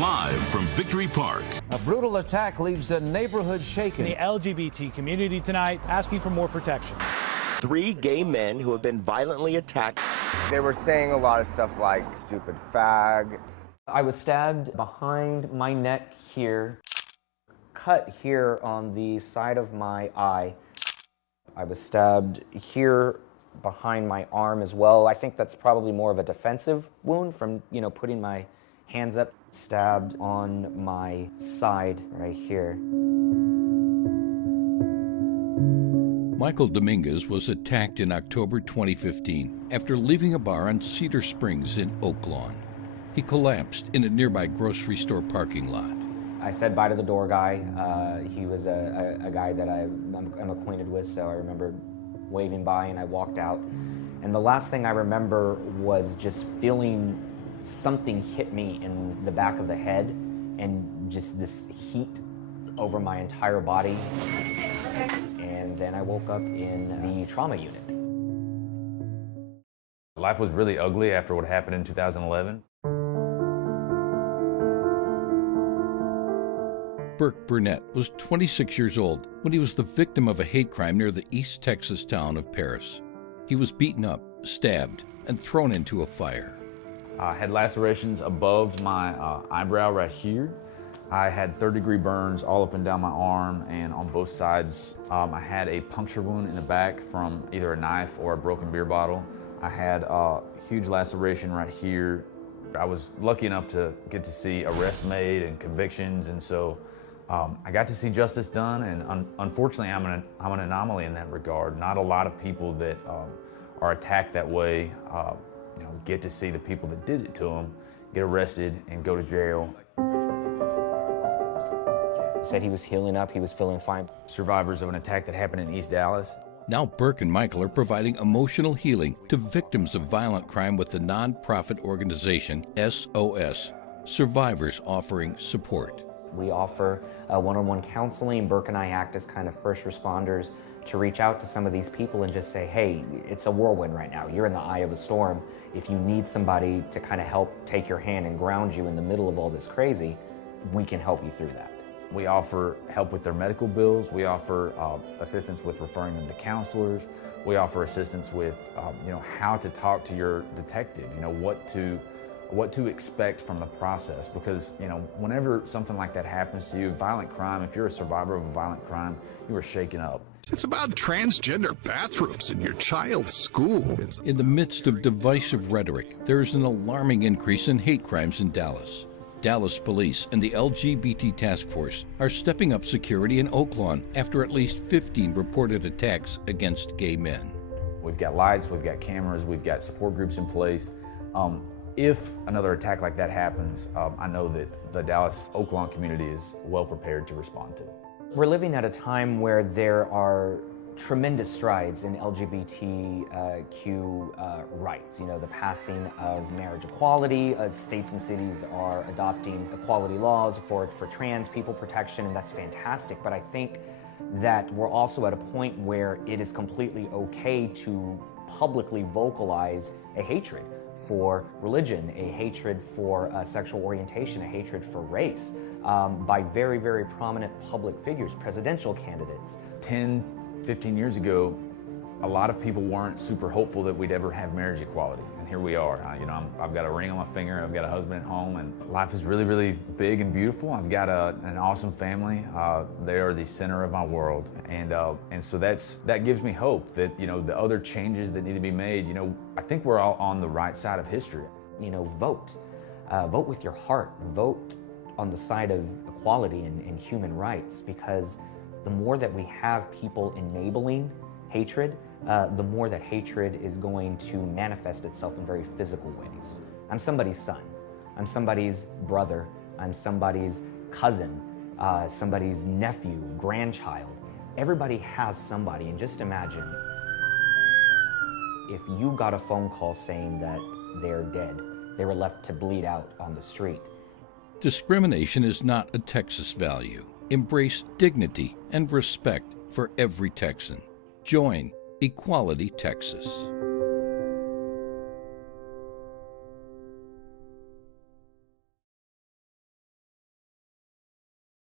Live from Victory Park. A brutal attack leaves a neighborhood shaken. The LGBT community tonight asking for more protection. 3 gay men who have been violently attacked. They were saying a lot of stuff like stupid fag. I was stabbed behind my neck here, cut here on the side of my eye. I was stabbed here behind my arm as well. I think that's probably more of a defensive wound from, putting my hands up. Stabbed on my side right here. Michael Dominguez was attacked in October 2015 after leaving a bar on Cedar Springs in Oak Lawn. He collapsed in a nearby grocery store parking lot. I said bye to the door guy. He was a guy that I'm acquainted with, so I remember waving by and I walked out. And the last thing I remember was just feeling something hit me in the back of the head and just this heat over my entire body. And then I woke up in the trauma unit. Life was really ugly after what happened in 2011. Burke Burnett was 26 years old when he was the victim of a hate crime near the East Texas town of Paris. He was beaten up, stabbed, and thrown into a fire. I had lacerations above my eyebrow right here. I had third-degree burns all up and down my arm and on both sides. I had a puncture wound in the back from either a knife or a broken beer bottle. I had a huge laceration right here. I was lucky enough to get to see arrests made and convictions, and so I got to see justice done, and unfortunately I'm an anomaly in that regard. Not a lot of people that are attacked that way get to see the people that did it to them get arrested and go to jail. Said he was healing up, he was feeling fine. Survivors of an attack that happened in East Dallas. Now Burke and Michael are providing emotional healing to victims of violent crime with the nonprofit organization SOS, Survivors Offering Support. We offer one-on-one counseling. Burke and I act as kind of first responders to reach out to some of these people and just say, hey, it's a whirlwind right now. You're in the eye of a storm. If you need somebody to kind of help take your hand and ground you in the middle of all this crazy, we can help you through that. We offer help with their medical bills. We offer assistance with referring them to counselors. We offer assistance with, how to talk to your detective. What to expect from the process, because whenever something like that happens to you, violent crime, if you're a survivor of a violent crime, you are shaken up. It's about transgender bathrooms in your child's school. In the midst of divisive rhetoric, there is an alarming increase in hate crimes in Dallas. Dallas police and the LGBT task force are stepping up security in Oak Lawn after at least 15 reported attacks against gay men. We've got lights, we've got cameras, we've got support groups in place. If another attack like that happens, I know that the Dallas Oak Lawn community is well prepared to respond to it. We're living at a time where there are tremendous strides in LGBTQ rights. The passing of marriage equality. States and cities are adopting equality laws for trans people protection, and that's fantastic. But I think that we're also at a point where it is completely okay to publicly vocalize a hatred for religion, a hatred for sexual orientation, a hatred for race by very, very prominent public figures, presidential candidates. 10, 15 years ago, a lot of people weren't super hopeful that we'd ever have marriage equality, and here we are. I've got a ring on my finger, I've got a husband at home, and life is really, really big and beautiful. I've got an awesome family. They are the center of my world, and so that gives me hope that the other changes that need to be made. I think we're all on the right side of history. Vote with your heart. Vote on the side of equality and human rights, because the more that we have people enabling hatred, the more that hatred is going to manifest itself in very physical ways. I'm somebody's son, I'm somebody's brother, I'm somebody's cousin, somebody's nephew, grandchild. Everybody has somebody, and just imagine if you got a phone call saying that they're dead, they were left to bleed out on the street. Discrimination is not a Texas value. Embrace dignity and respect for every Texan. Join Equality Texas.